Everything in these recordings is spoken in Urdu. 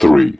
3,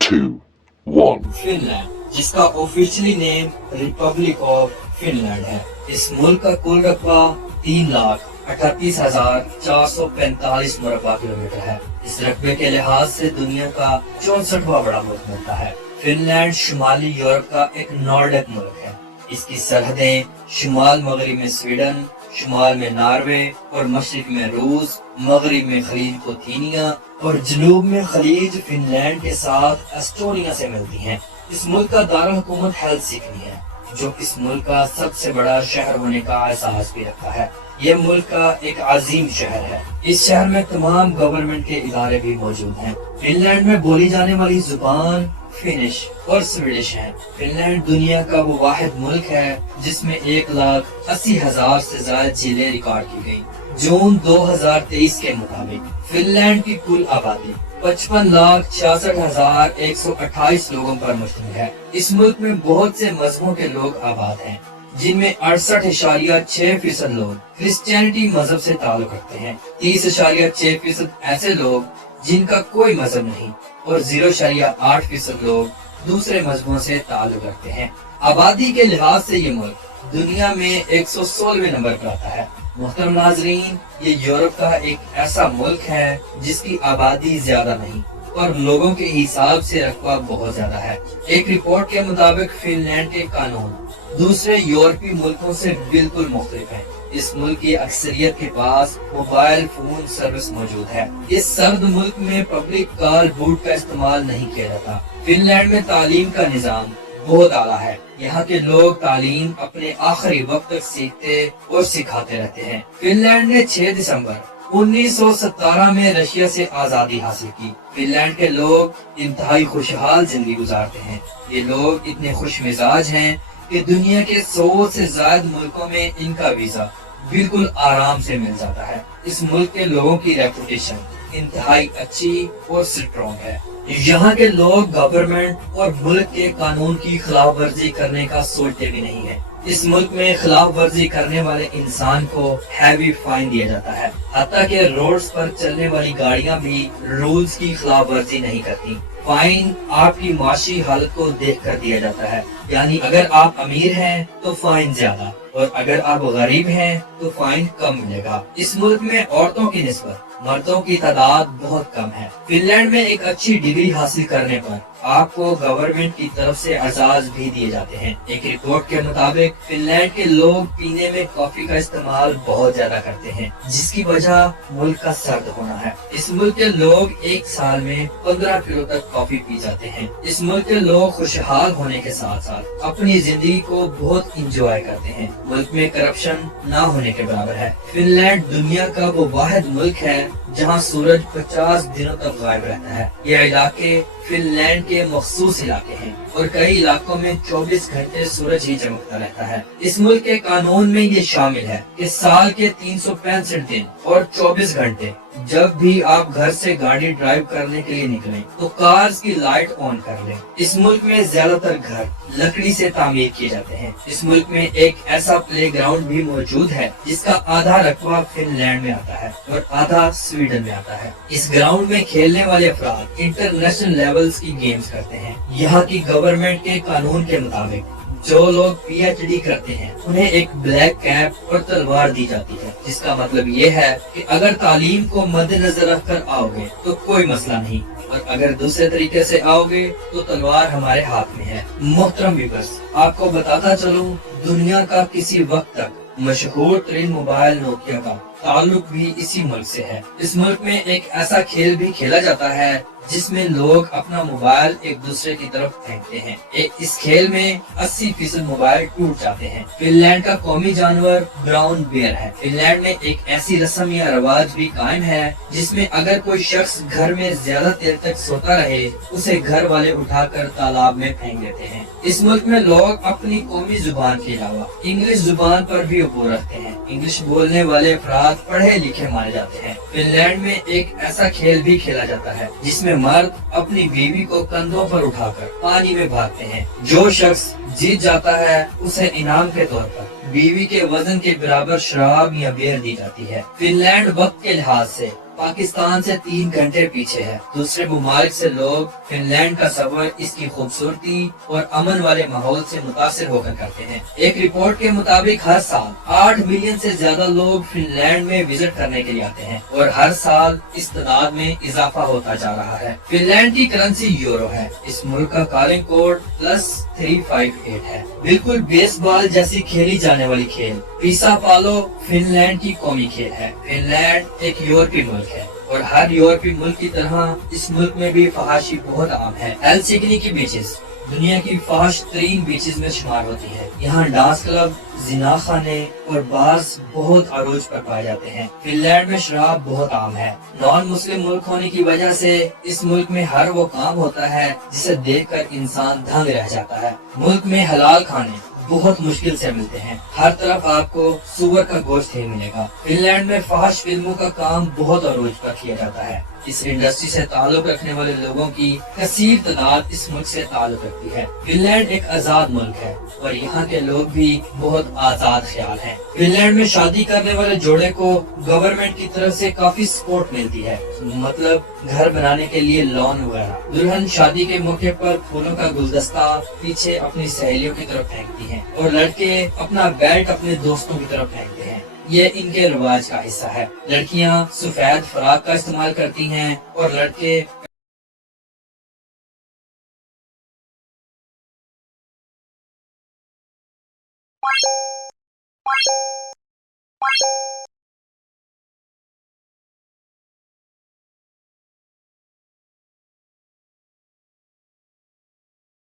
2, 1. فنلینڈ، جس کا officially name republic of Finland ہے، اس ملک کا کل رقبہ 3,38,445 مربع کلومیٹر ہے۔ اس رقبے کے لحاظ سے دنیا کا 64واں بڑا ملک بنتا ہے۔ فنلینڈ شمالی یورپ کا ایک نارڈک ملک ہے۔ اس کی سرحدیں شمال مغرب میں سویڈن، شمال میں ناروے اور مشرق میں روس، مغرب میں خلیج کوتھینیا اور جنوب میں خلیج فنلینڈ کے ساتھ ایسٹونیا سے ملتی ہیں۔ اس ملک کا دارالحکومت ہیلسنکی ہے، جو اس ملک کا سب سے بڑا شہر ہونے کا احساس بھی رکھتا ہے۔ یہ ملک کا ایک عظیم شہر ہے۔ اس شہر میں تمام گورنمنٹ کے ادارے بھی موجود ہیں۔ فنلینڈ میں بولی جانے والی زبان فینش اور سویڈش ہے۔ فنلینڈ دنیا کا وہ واحد ملک ہے جس میں 1,80,000 سے زائد جھیلیں ریکارڈ کی گئی۔ جون 2023 کے مطابق فنلینڈ کی کل آبادی 55,66,128 لوگوں پر مشتمل ہے۔ اس ملک میں بہت سے مذہبوں کے لوگ آباد ہیں، جن میں 68.6% لوگ کرسچینٹی مذہب سے تعلق رکھتے ہیں، 30.6% ایسے لوگ جن کا کوئی مذہب نہیں اور 0.8% لوگ دوسرے مذہبوں سے تعلق رکھتے ہیں۔ آبادی کے لحاظ سے یہ ملک دنیا میں 116ویں نمبر پر آتا ہے۔ محترم ناظرین، یہ یورپ کا ایک ایسا ملک ہے جس کی آبادی زیادہ نہیں اور لوگوں کے حساب سے رقبہ بہت زیادہ ہے۔ ایک رپورٹ کے مطابق فنلینڈ کے قانون دوسرے یورپی ملکوں سے بالکل مختلف ہیں۔ اس ملک کی اکثریت کے پاس موبائل فون سروس موجود ہے۔ اس سرد ملک میں پبلک کار بوٹ کا استعمال نہیں کیا جاتا۔ فنلینڈ میں تعلیم کا نظام بہت اعلیٰ ہے۔ یہاں کے لوگ تعلیم اپنے آخری وقت تک سیکھتے اور سکھاتے رہتے ہیں۔ فنلینڈ نے 6 دسمبر 1917 میں رشیا سے آزادی حاصل کی۔ فنلینڈ کے لوگ انتہائی خوشحال زندگی گزارتے ہیں۔ یہ لوگ اتنے خوش مزاج ہیں کہ دنیا کے 100 سے زائد ملکوں میں ان کا ویزا بالکل آرام سے مل جاتا ہے۔ اس ملک کے لوگوں کی ریپوٹیشن انتہائی اچھی اور سٹرونگ ہے۔ یہاں کے لوگ گورنمنٹ اور ملک کے قانون کی خلاف ورزی کرنے کا سوچتے بھی نہیں ہیں۔ اس ملک میں خلاف ورزی کرنے والے انسان کو ہیوی فائن دیا جاتا ہے، حتیٰ کہ روڈز پر چلنے والی گاڑیاں بھی رولز کی خلاف ورزی نہیں کرتی۔ فائن آپ کی معاشی حالت کو دیکھ کر دیا جاتا ہے، یعنی اگر آپ امیر ہیں تو فائن زیادہ اور اگر آپ غریب ہیں تو فائن کم ملے گا۔ اس ملک میں عورتوں کی نسبت مردوں کی تعداد بہت کم ہے۔ فنلینڈ میں ایک اچھی ڈگری حاصل کرنے پر آپ کو گورنمنٹ کی طرف سے اعزاز بھی دیے جاتے ہیں۔ ایک رپورٹ کے مطابق فنلینڈ کے لوگ پینے میں کافی کا استعمال بہت زیادہ کرتے ہیں، جس کی وجہ ملک کا سرد ہونا ہے۔ اس ملک کے لوگ ایک سال میں 15 کلو تک کافی پی جاتے ہیں۔ اس ملک کے لوگ خوشحال ہونے کے ساتھ ساتھ اپنی زندگی کو بہت انجوائے کرتے ہیں۔ ملک میں کرپشن نہ ہونے کے برابر ہے۔ فنلینڈ دنیا کا وہ واحد ملک ہے جہاں سورج 50 دنوں تک غائب رہتا ہے۔ یہ علاقے فنلینڈ کے مخصوص علاقے ہیں اور کئی علاقوں میں 24 گھنٹے سورج ہی چمکتا رہتا ہے۔ اس ملک کے قانون میں یہ شامل ہے کہ سال کے 365 دن اور 24 گھنٹے جب بھی آپ گھر سے گاڑی ڈرائیو کرنے کے لیے نکلیں تو کارز کی لائٹ آن کر لیں۔ اس ملک میں زیادہ تر گھر لکڑی سے تعمیر کیے جاتے ہیں۔ اس ملک میں ایک ایسا پلے گراؤنڈ بھی موجود ہے جس کا آدھا رقبہ فنلینڈ میں آتا ہے اور آدھا سویڈن میں آتا ہے۔ اس گراؤنڈ میں کھیلنے والے افراد انٹرنیشنل لیولز کی گیمز کرتے ہیں۔ یہاں کی گورنمنٹ کے قانون کے مطابق جو لوگ PhD کرتے ہیں انہیں ایک بلیک کیپ اور تلوار دی جاتی ہے، جس کا مطلب یہ ہے کہ اگر تعلیم کو مد نظر رکھ کر آؤ گے تو کوئی مسئلہ نہیں، اور اگر دوسرے طریقے سے آؤ گے تو تلوار ہمارے ہاتھ میں ہے۔ محترم ویورز، آپ کو بتاتا چلوں، دنیا کا کسی وقت تک مشہور ترین موبائل نوکیا کا تعلق بھی اسی ملک سے ہے۔ اس ملک میں ایک ایسا کھیل بھی کھیلا جاتا ہے جس میں لوگ اپنا موبائل ایک دوسرے کی طرف پھینکتے ہیں۔ اس کھیل میں 80% موبائل ٹوٹ جاتے ہیں۔ فنلینڈ کا قومی جانور براؤن بیئر ہے۔ فنلینڈ میں ایک ایسی رسم یا رواج بھی قائم ہے جس میں اگر کوئی شخص گھر میں زیادہ دیر تک سوتا رہے اسے گھر والے اٹھا کر تالاب میں پھینک دیتے ہیں۔ اس ملک میں لوگ اپنی قومی زبان کے علاوہ انگلش زبان پر بھی عبور رکھتے ہیں۔ انگلش بولنے والے افراد پڑھے لکھے مانے جاتے ہیں۔ فنلینڈ میں ایک ایسا کھیل بھی کھیلا جاتا ہے جس میں مرد اپنی بیوی کو کندھوں پر اٹھا کر پانی میں بھاگتے ہیں۔ جو شخص جیت جاتا ہے اسے انعام کے طور پر بیوی کے وزن کے برابر شراب یا بیئر دی جاتی ہے۔ فنلینڈ وقت کے لحاظ سے پاکستان سے 3 گھنٹے پیچھے ہے۔ دوسرے ممالک سے لوگ فن لینڈ کا سفر اس کی خوبصورتی اور امن والے ماحول سے متاثر ہو کر کرتے ہیں۔ ایک رپورٹ کے مطابق ہر سال 8 ملین سے زیادہ لوگ فن لینڈ میں وزٹ کرنے کے لیے آتے ہیں اور ہر سال اس تعداد میں اضافہ ہوتا جا رہا ہے۔ فن لینڈ کی کرنسی یورو ہے۔ اس ملک کا کالنگ کوڈ +358 ہے۔ بالکل بیس بال جیسی کھیلی جانے والی کھیل پیسا پالو فن لینڈ کی قومی کھیل ہے۔ فن لینڈ ایک یورپی ملک ہے اور ہر یورپی ملک کی طرح اس ملک میں بھی فحاشی بہت عام ہے۔ ہیلسنکی کی بیچز دنیا کی فحش ترین بیچز میں شمار ہوتی ہے۔ یہاں ڈانس کلب، زنا خانے اور بارز بہت عروج پر پائے جاتے ہیں۔ فن لینڈ میں شراب بہت عام ہے۔ نان مسلم ملک ہونے کی وجہ سے اس ملک میں ہر وہ کام ہوتا ہے جسے دیکھ کر انسان دنگ رہ جاتا ہے۔ ملک میں حلال کھانے بہت مشکل سے ملتے ہیں۔ ہر طرف آپ کو سور کا گوشت ہی ملے گا۔ فن لینڈ میں فحش فلموں کا کام بہت عروج پر کیا جاتا ہے۔ اس انڈسٹری سے تعلق رکھنے والے لوگوں کی کثیر تعداد اس ملک سے تعلق رکھتی ہے۔ فن لینڈ ایک آزاد ملک ہے اور یہاں کے لوگ بھی بہت آزاد خیال ہیں۔ فن لینڈ میں شادی کرنے والے جوڑے کو گورنمنٹ کی طرف سے کافی سپورٹ ملتی ہے، مطلب گھر بنانے کے لیے لون وغیرہ۔ دلہن شادی کے موقع پر پھولوں کا گلدستہ پیچھے اپنی سہیلیوں کی طرف پھینکتی ہیں اور لڑکے اپنا بیلٹ اپنے دوستوں کی طرف پھینکتے ہیں۔ یہ ان کے رواج کا حصہ ہے۔ لڑکیاں سفید فراق کا استعمال کرتی ہیں اور لڑکے